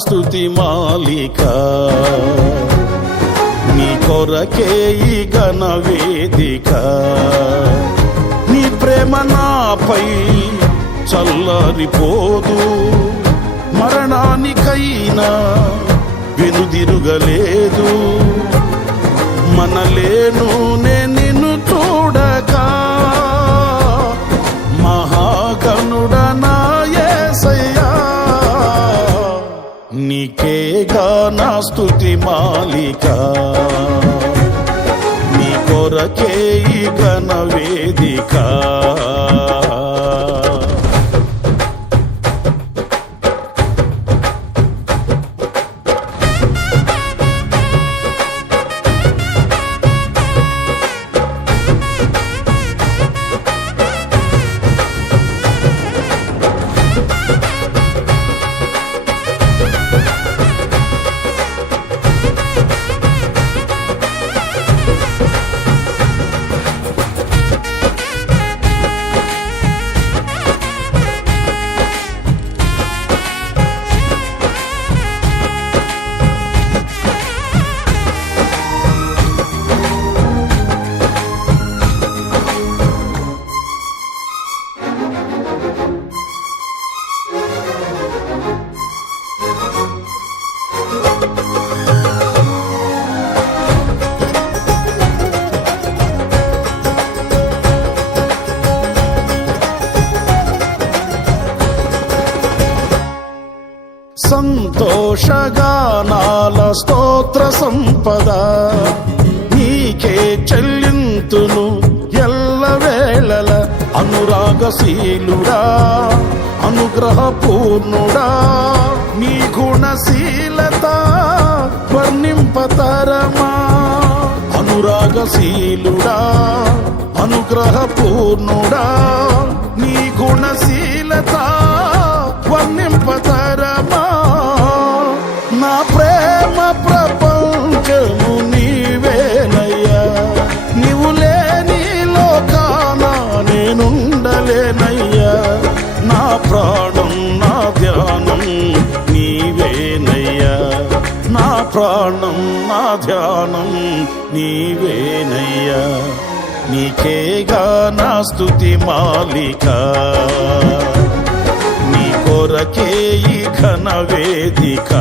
స్తుతి మాలిక, నీ కొరకే ఈ ఘన వేదిక. నీ ప్రేమ నాపై చల్లారిపోదు, మరణానికైనా వెనుదిరుగలేదు. మనలేను నిన్ను చూడక, మహాగణుడా నా యేసయ్యా, నీకేగా నా స్తుతి మాలిక, నీ కొరకే ఈ ఘన వేదిక. సంతోషగానాల స్తోత్ర సంపద నీకే చెల్లింతును ఎల్లవేళల. అనురాగశీలుడా, అనుగ్రహపూర్ణుడా, నీ గుణశీలత వర్ణింపతరమా. అనురాగశీలుడా, అనుగ్రహపూర్ణుడా, నీ గుణశీలత వర్ణింపతరమా. నా ప్రేమ ప్రపంచము నీవేనయ్యా, నీవు లేని లోకాన నేనుండలేనయ్యా. నా ప్రాణం నా ధ్యానం నీవేనయ్యా, నా ప్రాణం నా ధ్యానం నీవేనయ్యా. నీకేగా నా స్తుతి మాలిక, నీ కొరకే ఈ ఘన వేదిక.